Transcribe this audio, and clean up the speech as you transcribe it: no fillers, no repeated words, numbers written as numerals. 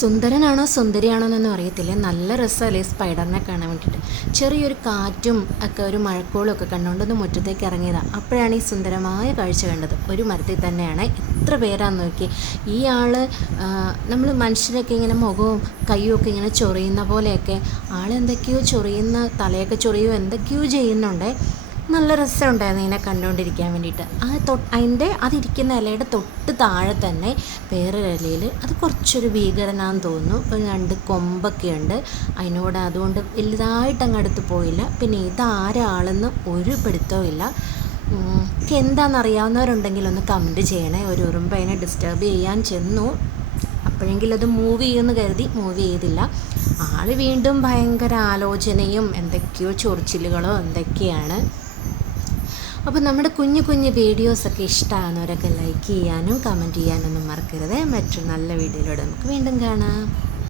സുന്ദരനാണോ സുന്ദരിയാണോ എന്നൊന്നും അറിയത്തില്ല. നല്ല രസമല്ലേ സ്പൈഡറിനെ കാണാൻ വേണ്ടിയിട്ട്. ചെറിയൊരു കാറ്റും ഒക്കെ ഒരു മഴക്കോളും ഒക്കെ കണ്ടുകൊണ്ടൊന്ന് മുറ്റത്തേക്ക് ഇറങ്ങിയതാണ്. അപ്പോഴാണ് ഈ സുന്ദരമായ കാഴ്ച കണ്ടത്. ഒരു മരത്തിൽ തന്നെയാണ്. എത്ര പേരാന്ന് നോക്കി. ഈ ആൾ നമ്മൾ മനുഷ്യരൊക്കെ ഇങ്ങനെ മുഖവും കയ്യും ഒക്കെ ഇങ്ങനെ ചൊറിയുന്ന പോലെയൊക്കെ ആളെന്തൊക്കെയോ ചൊറിയുന്ന, തലയൊക്കെ ചൊറിയോ എന്തൊക്കെയോ ചെയ്യുന്നുണ്ട്. നല്ല രസമുണ്ടായിരുന്നു ഇതിനെ കണ്ടുകൊണ്ടിരിക്കാൻ വേണ്ടിയിട്ട്. അതിരിക്കുന്ന ഇലയുടെ തൊട്ട് താഴെ തന്നെ വേറൊരു ഇലയിൽ അത് കുറച്ചൊരു ഭീകരനാന്ന് തോന്നുന്നു. ഒരു 2 കൊമ്പൊക്കെ ഉണ്ട് അതിനോട്. അതുകൊണ്ട് വലുതായിട്ട് അങ്ങ് അടുത്ത് പോയില്ല. പിന്നെ ഇതാരാളെന്ന് ഒരു പിടുത്തവും ഇല്ല. എന്താണെന്നറിയാവുന്നവരുണ്ടെങ്കിൽ ഒന്ന് കമൻറ്റ് ചെയ്യണേ. ഒരു ഉറുമ്പ് അതിനെ ഡിസ്റ്റർബ് ചെയ്യാൻ ചെന്നു. അപ്പോഴെങ്കിലും അത് മൂവ് ചെയ്യുമെന്ന് കരുതി മൂവ് ചെയ്തില്ല. ആൾ വീണ്ടും ഭയങ്കര ആലോചനയും എന്തൊക്കെയോ ചൊറിച്ചിലുകളോ എന്തൊക്കെയാണ്. അപ്പോൾ നമ്മുടെ കുഞ്ഞു കുഞ്ഞു വീഡിയോസൊക്കെ ഇഷ്ടമാകുന്നവരൊക്കെ ലൈക്ക് ചെയ്യാനും കമൻറ്റ് ചെയ്യാനൊന്നും മറക്കരുത്. മറ്റൊരു നല്ല വീഡിയോയിലൂടെ നമുക്ക് വീണ്ടും കാണാം.